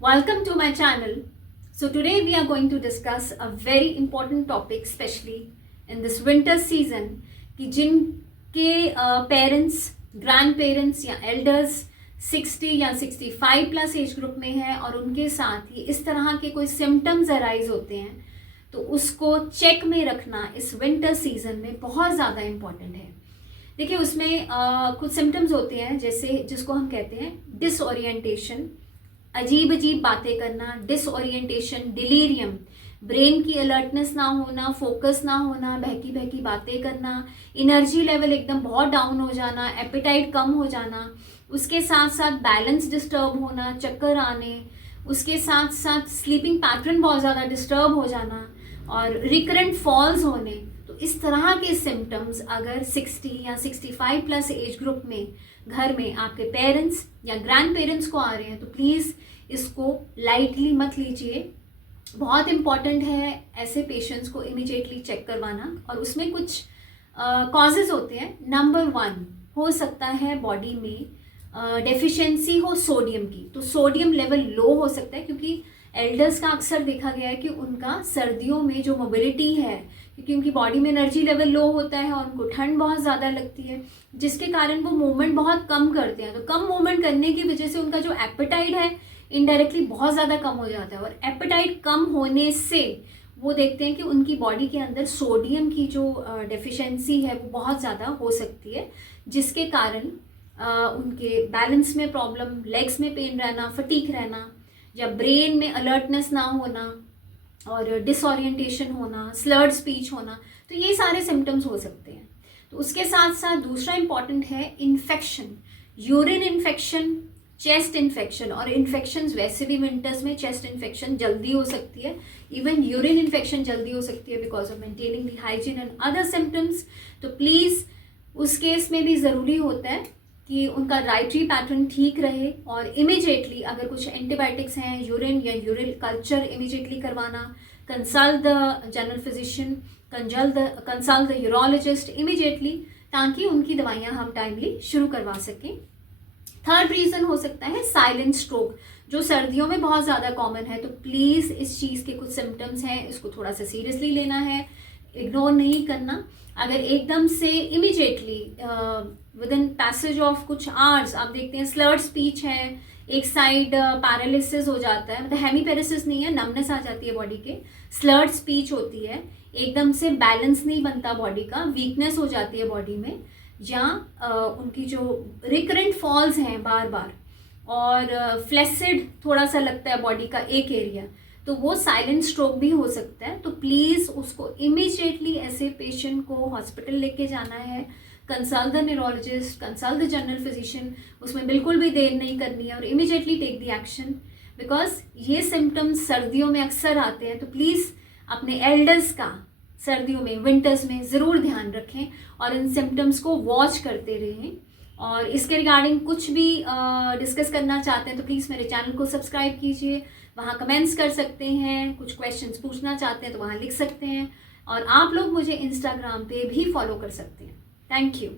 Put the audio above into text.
Welcome to my channel. So today we are going to discuss a very important topic, especially in this winter season, कि जिनके parents, grand parents या elders 60 या 65 plus age group में है और उनके साथ ही इस तरह के कोई सिम्टम्स अराइज होते हैं, तो उसको चेक में रखना इस विंटर सीजन में बहुत ज़्यादा इम्पॉर्टेंट है। देखिए उसमें कुछ सिम्टम्स होते हैं जैसे जिसको हम कहते हैं डिसओरिएंटेशन, अजीब अजीब बातें करना, डिसओरिएंटेशन, डिलीरियम, ब्रेन की अलर्टनेस ना होना, फोकस ना होना, बहकी बहकी बातें करना, एनर्जी लेवल एकदम बहुत डाउन हो जाना, एपेटाइट कम हो जाना, उसके साथ साथ बैलेंस डिस्टर्ब होना, चक्कर आने, उसके साथ साथ स्लीपिंग पैटर्न बहुत ज़्यादा डिस्टर्ब हो जाना और रिकरेंट फॉल्स होने। तो इस तरह के सिम्टम्स अगर 60 या 65 प्लस एज ग्रुप में घर में आपके पेरेंट्स या ग्रैंड पेरेंट्स को आ रहे हैं तो प्लीज़ इसको लाइटली मत लीजिए। बहुत इम्पॉर्टेंट है ऐसे पेशेंट्स को इमीडिएटली चेक करवाना और उसमें कुछ कॉजेज़ होते हैं। नंबर 1 हो सकता है बॉडी में डेफिशिएंसी हो सोडियम की, तो सोडियम लेवल लो हो सकता है क्योंकि एल्डर्स का अक्सर देखा गया है कि उनका सर्दियों में जो मोबिलिटी है, क्योंकि उनकी बॉडी में एनर्जी लेवल लो होता है और उनको ठंड बहुत ज़्यादा लगती है, जिसके कारण वो मूवमेंट बहुत कम करते हैं। तो कम मूवमेंट करने की वजह से उनका जो एपेटाइट है इनडायरेक्टली बहुत ज़्यादा कम हो जाता है और एपेटाइट कम होने से वो देखते हैं कि उनकी बॉडी के अंदर सोडियम की जो डेफिशिएंसी है वो बहुत ज़्यादा हो सकती है, जिसके कारण उनके बैलेंस में प्रॉब्लम, लेग्स में पेन रहना, फटीक रहना या ब्रेन में अलर्टनेस ना होना और डिसओरिएंटेशन होना, स्लर्ड स्पीच होना, तो ये सारे सिम्टम्स हो सकते हैं। तो उसके साथ साथ दूसरा इम्पॉर्टेंट है infection, urine infection, chest infection. और इन्फेक्शंस वैसे भी विंटर्स में चेस्ट इन्फेक्शन जल्दी हो सकती है, इवन यूरिन इन्फेक्शन जल्दी हो सकती है because of maintaining the hygiene and other symptoms. तो प्लीज़ उस केस में भी ज़रूरी होता है कि उनका डाइटरी पैटर्न ठीक रहे और इमीडिएटली अगर कुछ एंटीबायोटिक्स हैं, यूरिन या यूरिन कल्चर इमीडिएटली करवाना, consult the general physician, consult the urologist immediately, ताकि उनकी दवाइयाँ हम टाइमली शुरू करवा सकें। थर्ड रीज़न हो सकता है साइलेंट स्ट्रोक, जो सर्दियों में बहुत ज़्यादा कॉमन है। तो प्लीज़ इस चीज़ के कुछ सिम्टम्स हैं, इसको थोड़ा सा सीरियसली लेना है, इग्नोर नहीं करना। अगर एकदम से immediately with in passage of कुछ आवर्स आप देखते हैं स्लर्ड स्पीच है, एक साइड पैरालिसिस हो जाता है, मतलब हेमीपेरेसिस नहीं है, नमनेस आ जाती है बॉडी के, स्लर्ड स्पीच होती है, एकदम से बैलेंस नहीं बनता बॉडी का, वीकनेस हो जाती है बॉडी में, या उनकी जो रिकरेंट फॉल्स हैं बार बार और फ्लैसिड थोड़ा सा लगता है बॉडी का एक एरिया, तो वो साइलेंट स्ट्रोक भी हो सकता है। तो प्लीज़ उसको इमीडिएटली ऐसे पेशेंट को हॉस्पिटल लेके जाना है, consult the neurologist, consult the general physician, उसमें बिल्कुल भी देर नहीं करनी है और immediately take the action, because ये सिम्टम्स सर्दियों में अक्सर आते हैं। तो प्लीज़ अपने एल्डर्स का सर्दियों में, विंटर्स में ज़रूर ध्यान रखें और इन सिम्टम्स को वॉच करते रहें। और इसके रिगार्डिंग कुछ भी डिस्कस करना चाहते हैं तो प्लीज़ मेरे चैनल को सब्सक्राइब कीजिए, वहाँ कमेंट्स कर सकते हैं, कुछ क्वेश्चंस पूछना चाहते हैं तो वहाँ लिख सकते हैं और आप लोग मुझे इंस्टाग्राम पे भी फॉलो कर सकते हैं। Thank you.